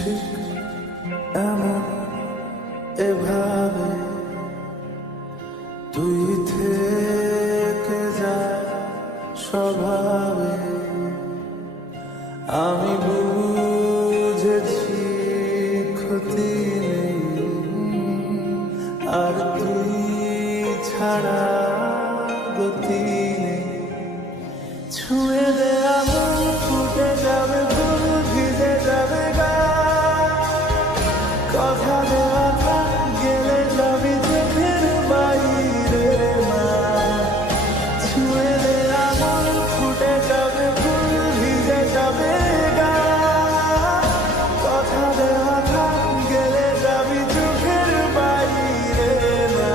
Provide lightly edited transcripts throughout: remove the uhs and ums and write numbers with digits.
ঠিক এমন এভাবে তুই থেকে যা স্বভাবে। আমি বুঝেছি ক্ষতি নেই, আর তুই ছাড়া গতি নেই। ছুঁয়ে দে আগুন, ফুটে যাবে ফুল, ভিজে যাবে গা। কথা দেওয়া থাক, গেলে যাবি চোখের বাইরে না। ছুঁয়ে দে আগুন, ফুটে যাবে ফুল, ভিজে যাবে গা। কথা দেওয়া থাক, গেলে যাবি চোখের বাইরে না।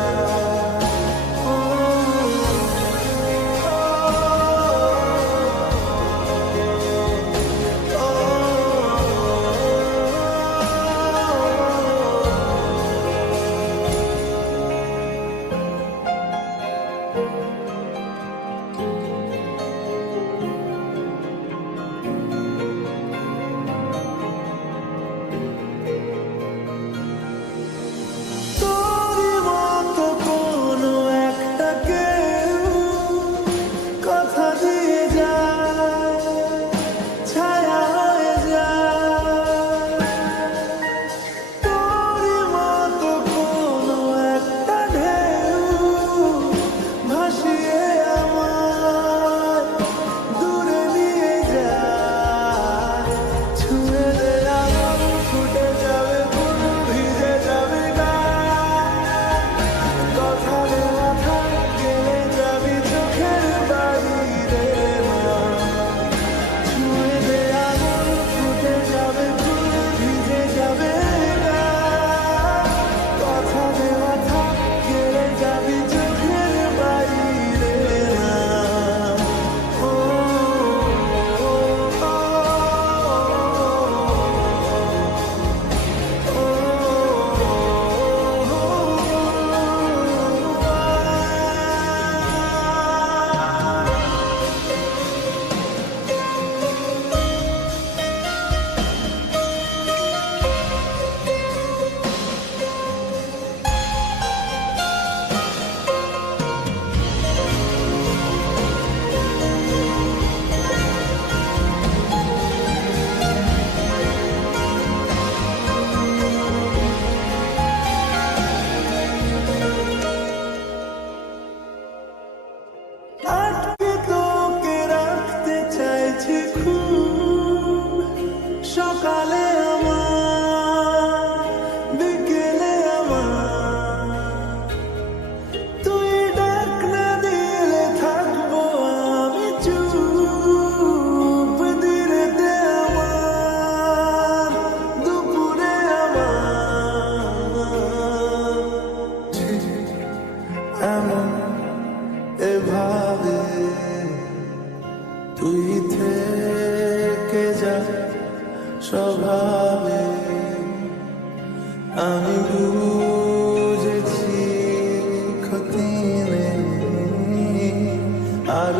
সকালে আমার, বিকেলে আমার, তুই ডাক না দিলে থাকবো আমি চুপ। দিনেতে আমার, দুপুরে আমার, ঠিক এমন এভাবে তুই থেকে যা স্বভাবে। আমি বুঝেছি ক্ষতি নেই, আর